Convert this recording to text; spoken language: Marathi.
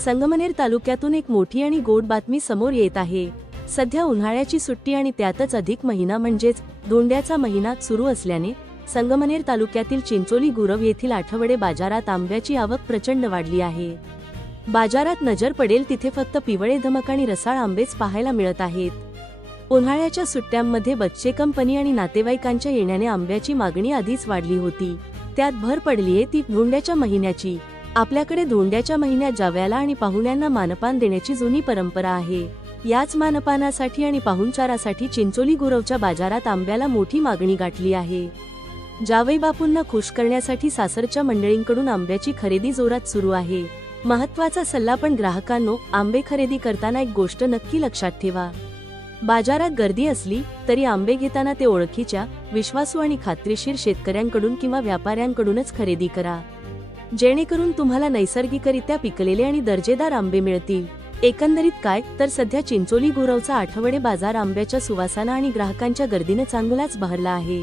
संगमनेर तालुक्यातून एक मोठी आणि गोड बातमी समोर येत आहे। सध्या उन्हाळ्याची सुट्टी आणि त्यातच अधिक महिना म्हणजेच धोंड्याचा महिना सुरू असल्याने संगमनेर तालुक्यातील चिंचोली गुरव येथील आठवडे बाजारात आंब्याची आवक प्रचंड वाढली आहे। बाजारात नजर पडेल तिथे फक्त पिवळे धमक आणि रसाळ आंबेच पाहायला मिळत आहेत। उन्हाळ्याच्या सुट्ट्यांमध्ये बच्चे कंपनी आणि नातेवाईकांच्या येण्याने आंब्याची मागणी आधीच वाढली होती। त्यात भर पडलीये ती धोंड्याच्या महिन्याची। आपल्याकडे धोंड्याच्या महिन्यात जावयाला आणि पाहुण्यांना मानपान देण्याची जुनी परंपरा आहे। याच मानपानासाठी आणि पाहुणचारासाठी चिंचोली गुरवच्या बाजारात आंब्याला मोठी मागणी गाठली आहे। जावई बापूंना खुश करण्यासाठी सासरच्या मंडळींकडून आंब्याची खरेदी जोरात सुरू आहे। महत्त्वाचा सल्ला पण ग्राहकांनो, आंबे खरेदी करताना एक गोष्ट नक्की लक्षात ठेवा। बाजारात गर्दी असली तरी आंबे घेताना ते ओळखीच्या, विश्वासू आणि खात्रीशीर शेतकऱ्यांकडून किंवा व्यापाऱ्यांकडूनच खरेदी करा, जेणेकरून तुम्हाला नैसर्गिकरित्या पिकलेले आणि दर्जेदार आंबे मिळतील। एकंदरीत काय तर सध्या चिंचोली गुरवचा आठवडे बाजार आंब्याच्या सुवासाना आणि ग्राहकांच्या गर्दीने चांगलाच बहरला आहे।